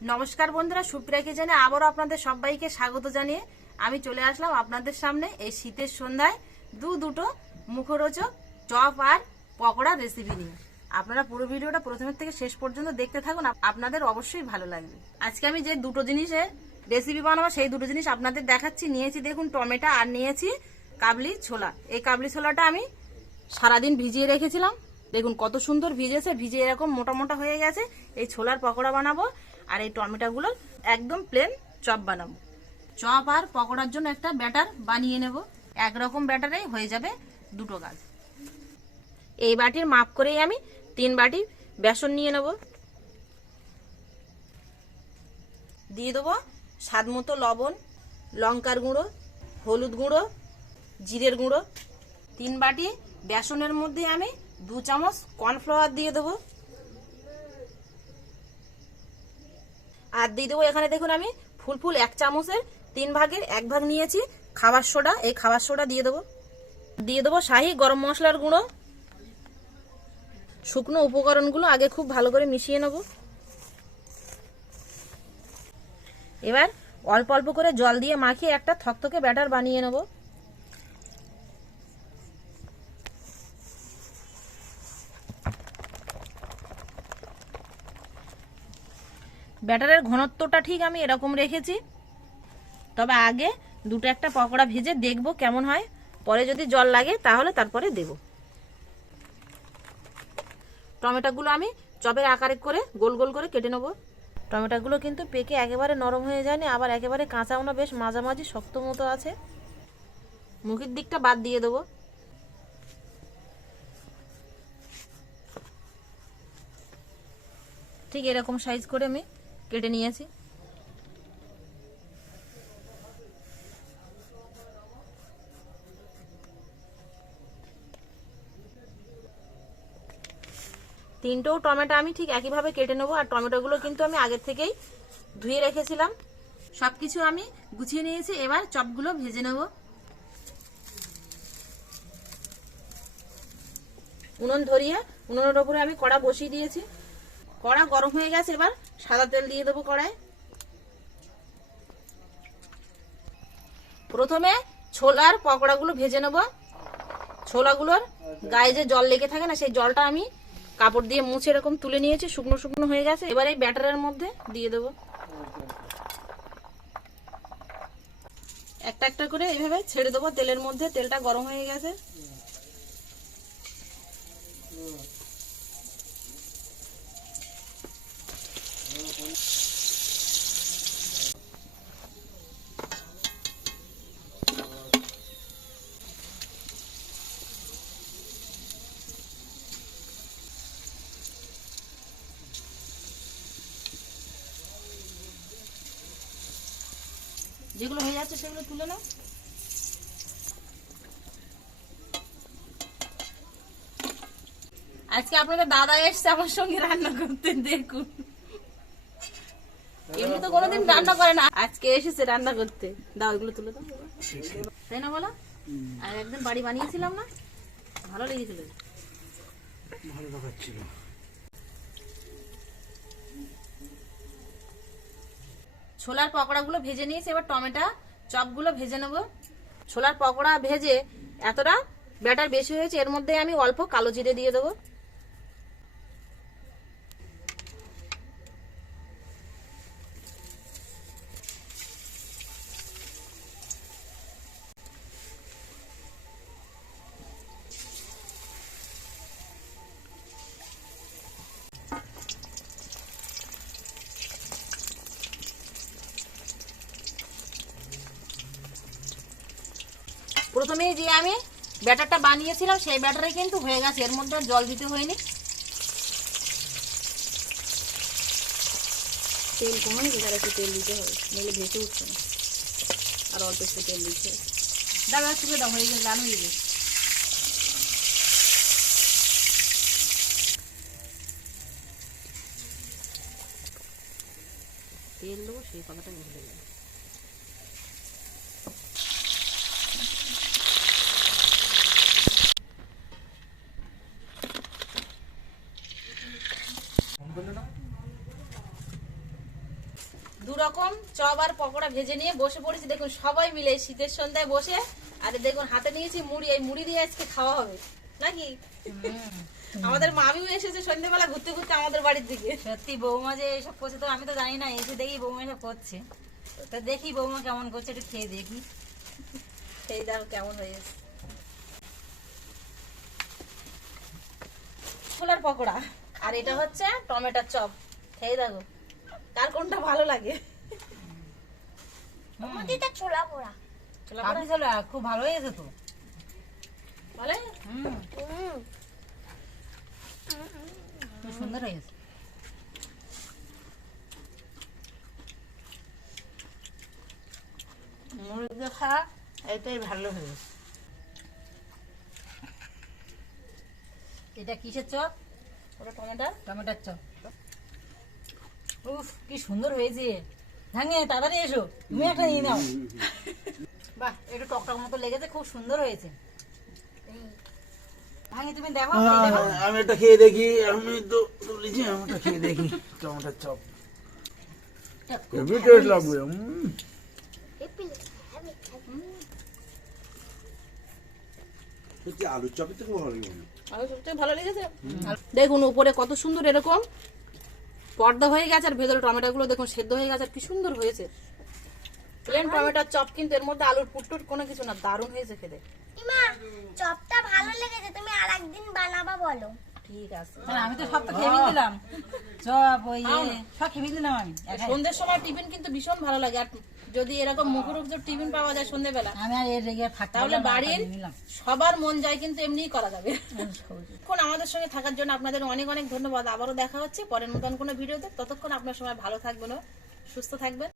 নমস্কার বন্ধুরা, সুপ্রিয়া কিচেনে আবারও আপনাদের সবাইকে স্বাগত জানিয়ে আমি চলে আসলাম আপনাদের সামনে এই শীতের সন্ধ্যায় দুটো মুখরোচক চপ আর পকোড়া রেসিপি নিয়ে। আপনারা পুরো ভিডিওটা প্রথমের থেকে শেষ পর্যন্ত দেখতে থাকুন, আপনাদের অবশ্যই ভালো লাগবে। আজকে আমি যে দুটো জিনিসের রেসিপি বানাবো সেই দুটো জিনিস আপনাদের দেখাচ্ছি। নিয়েছি দেখুন টমেটো আর নিয়েছি কাবলি ছোলা। এই কাবলি ছোলাটা আমি সারাদিন ভিজিয়ে রেখেছিলাম, দেখুন কত সুন্দর ভিজেছে, ভিজে এরকম মোটা মোটা হয়ে গেছে। এই ছোলার পকোড়া বানাবো আর এই টমেটোগুলো একদম প্লেন চপ বানাবো। চপ আর পকোড়ার জন্য একটা ব্যাটার বানিয়ে নেব। একরকম ব্যাটারেই হয়ে যাবে দুটো কাজ। এই বাটির মাপ করেই আমি 3 বাটি বেসন নিয়ে নেব। দিয়ে দেবো স্বাদ মতো লবণ, লঙ্কার গুঁড়ো, হলুদ গুঁড়ো, জিরের গুঁড়ো। 3 বাটি বেসনের মধ্যে আমি 2 চামচ কর্নফ্লাওয়ার দিয়ে দেবো। আর দিয়ে দেবো এখানে দেখুন আমি ফুল 1 চামচের 3 ভাগের 1 ভাগ নিয়েছি খাবার সোডা। এই খাবার সোডা দিয়ে দেবো শাহি গরম মশলার গুঁড়ো। শুকনো উপকরণগুলো আগে খুব ভালো করে মিশিয়ে নেব। এবার অল্প অল্প করে জল দিয়ে মাখিয়ে একটা থকথকে ব্যাটার বানিয়ে নেব। ব্যাটারের ঘনত্বটা ঠিক আমি এরকম রেখেছি, তবে আগে একটা পকোড়া ভেজে দেখব কেমন হয়, পরে যদি জল লাগে তাহলে তারপরে দেব। টমেটোগুলো আমি চপের আকারে করে গোল গোল করে কেটে নেব। টমেটোগুলো কিন্তু পেকে একেবারে নরম হয়ে যায়নি, আবার একেবারে কাঁচাও না, বেশ মাঝামাঝি শক্ত মতো আছে। মুখের দিকটা বাদ দিয়ে দেবো। ঠিক এরকম সাইজ করে আমি কেটে নিয়েছি। তিনটেও টমেটো আমি ঠিক একইভাবে কেটে নেবো। আর টমেটোগুলো কিন্তু আমি আগের থেকেই ধুয়ে রেখেছিলাম। সবকিছু আমি গুছিয়ে নিয়েছি। এবার চপগুলো ভেজে নেব। উনুন ধরিয়ে উনুনের ওপরে আমি কড়া বসিয়ে দিয়েছি। কড়া গরম হয়ে গেছে, এবার সাদা তেল দিয়ে দেবো কড়ায়। প্রথমে ছোলার পকোড়াগুলো ভেজে নেব। ছোলাগুলোর গায়ে যে জল লেগে থাকে না, সেই জলটা আমি কাপড় দিয়ে মুছে এরকম তুলে নিয়েছি, শুকনো শুকনো হয়ে গেছে। এবার এই ব্যাটারের মধ্যে দিয়ে দেবো। একটা একটা করে এইভাবে ছেড়ে দেবো তেলের মধ্যে। তেলটা গরম হয়ে গেছে। যেগুলো হয়ে যাচ্ছে সেগুলো তুলে নাও। আজকে আপনাদের দাদা এসছে আমার সঙ্গে রান্না করতে, দেখুন। এমনি তো কোনোদিন রান্না করে না, আজকে এসেছে রান্না করতে। দাও এগুলো তুলে দাও, তাই না বলো? আর একদিন বাড়ি বানিয়েছিলাম না, ভালো লেগেছিল, ভালো লাগাচ্ছিল। ছোলার পকোড়াগুলো ভেজে নিয়েছি, এবার টমেটো চপগুলো ভেজে নেব। ছোলার পকোড়া ভেজে এতটা ব্যাটার বেশি হয়েছে, এর মধ্যে আমি অল্প কালো জিরে দিয়ে দেবো। প্রথমেই যে আমি ব্যাটারটা বানিয়েছিলাম সেই ব্যাটারে কিন্তু হয়ে গেছে, এর মধ্যে জল দিতে হয়নি। তেল কমানি যেটা একটু তেল দিতে হবে, নইলে ভেসে উঠছে না। আর অল্প একটু তেল দিতে হবে। দাদা তুলে দাও, হয়ে গেছে, লাল হয়ে গেছে। তেল দেবো, সেই কথাটা ভুলে গেল। দু রকম চপ আর পকোড়া ভেজে নিয়ে বসে পড়েছি। দেখুন সবাই মিলে শীতের সন্ধ্যায় বসে, আর দেখুন হাতে নিয়েছি মুড়ি, এই মুড়ি দিয়ে আজকে খাওয়া হবে নাকি? আমাদের মামিও এসেছে সন্ধ্যাবেলা ঘুরতে ঘুরতে আমাদের বাড়ির দিকে। সত্যি বৌমা যে এসব করছে তো আমি তো জানি না, এসে দেখি বৌমা এসব করছে, তো দেখি বৌমা কেমন করছে, একটু খেয়ে দেখি। এই দেখো কেমন হয়েছে ছোলার পকোড়া, আর এটা হচ্ছে টমেটোর চপ। খেয়ে দেখো কার কোনটা ভালো লাগে। ছোলা পোড়া ছোলা আপনি চলো, খুব ভালো হয়েছে তো। বলে খুব সুন্দর হয়েছে। মুড়ি দিয়ে খাওয়া এটাই ভালো হয়েছে। এটা কিসের চপ? ওটা টমেটোর টমেটোর চপ। উফ কি সুন্দর হয়েছে। ভাঙে তাড়াতাড়ি এসো, তুমি একটা নিয়ে নাও। বাহ, একটু টকটক মতো লেগেছে, খুব সুন্দর হয়েছে। ভাঙি তুমি দেখো, এই দেখো। আমি এটা খেয়ে দেখি, আমি তো তুলেছি, আমি এটা খেয়ে দেখি। টমেটোর চপ এটা খুব হেভি ভালো টেস্ট হয়েছে। লাগবে। সত্যি আলুর চপের থেকে ভালো লাগে। আমার সবচেয়ে ভালো লেগেছে। দেখুন উপরে কত সুন্দর এরকম পর্দা হয়ে গেছে, আর ভেতরে টমেটো গুলো দেখুন সেদ্ধ হয়ে গেছে, আর কি সুন্দর হয়েছে। প্লেন টমেটোর চপ, কিন্তু এর মধ্যে আলুর পুটটুট কোনো কিছু না, দারুণ হয়েছে খেতে। মা চপটা ভালো লেগেছে, তুমি আরেকদিন বানাবা বলো। ঠিক আছে, তাহলে আমি তো সব তো খেয়ে দিলাম, চপ ওই সব খেয়ে দিলাম আমি একাই। সন্ধ্যের সময় টিফিন কিন্তু ভীষণ ভালো লাগে, আর যদি এরকম মুখরোচক টিফিন পাওয়া যায় সন্ধ্যেবেলা, আমি আর এর রেগে থাকতে তাহলে পারলাম না, বাড়ির নিয়ে নিলাম। সবার মন যায় কিন্তু এমনিই করা যাবে। এখন আমাদের সঙ্গে থাকার জন্য আপনাদের অনেক অনেক ধন্যবাদ। আবারও দেখা হচ্ছে পরের নতুন কোনো ভিডিওতে। ততক্ষণ আপনার সময় ভালো থাকবেন ও সুস্থ থাকবেন।